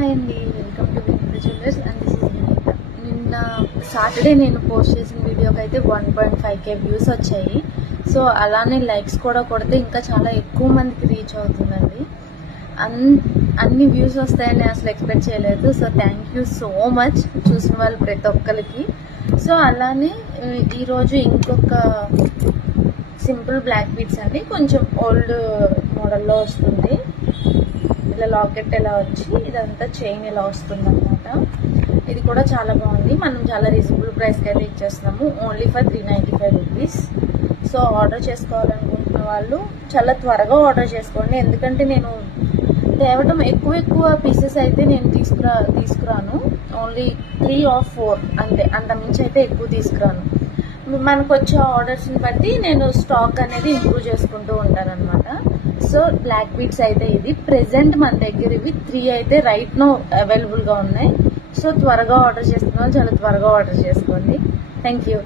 Hi అండి, welcome to Vineetha jewellers and this is Vineetha. నిన్న Saturday నేను పోస్ట్ చేసిన వీడియోకి అయితే 1.5K వ్యూస్ వచ్చాయి. సో అలానే లైక్స్ కూడా కొడితే ఇంకా చాలా ఎక్కువ మందికి రీచ్ అవుతుందండి. అన్ని వ్యూస్ వస్తాయని అసలు ఎక్స్పెక్ట్ చేయలేదు. So thank you so much చూసిన వాళ్ళు ప్రతి ఒక్కరికి. సో అలానే ఈరోజు ఇంకొక సింపుల్ బ్లాక్ బీడ్స్ అండి, కొంచెం ఓల్డ్ మోడల్లో వస్తుంది. ఇలా లాకెట్ ఎలా వచ్చి ఇదంతా చైన్ ఇలా వస్తుంది అనమాట. ఇది కూడా చాలా బాగుంది. మనం చాలా రీజనబుల్ ప్రైస్కి అయితే ఇచ్చేస్తున్నాము, only for 395 rupees. So order చేసుకోవాలనుకుంటున్న వాళ్ళు చాలా త్వరగా ఆర్డర్ చేసుకోండి, ఎందుకంటే నేను తేవడం ఎక్కువ పీసెస్ అయితే నేను తీసుకురాను. ఓన్లీ 3 or 4 అంతే, అంతమించి అయితే ఎక్కువ తీసుకురాను. మనకు వచ్చే ఆర్డర్స్ని బట్టి నేను స్టాక్ అనేది ఇంప్రూవ్ చేసుకుంటూ ఉంటాను అనమాట. సో బ్లాక్ బీడ్స్ అయితే ఇది ప్రెసెంట్ మన దగ్గర ఇవి 3 అయితే రైట్ నో అవైలబుల్గా ఉన్నాయి. సో త్వరగా ఆర్డర్ చేస్తున్న వాళ్ళు చాలా త్వరగా ఆర్డర్ చేసుకోండి. Thank you.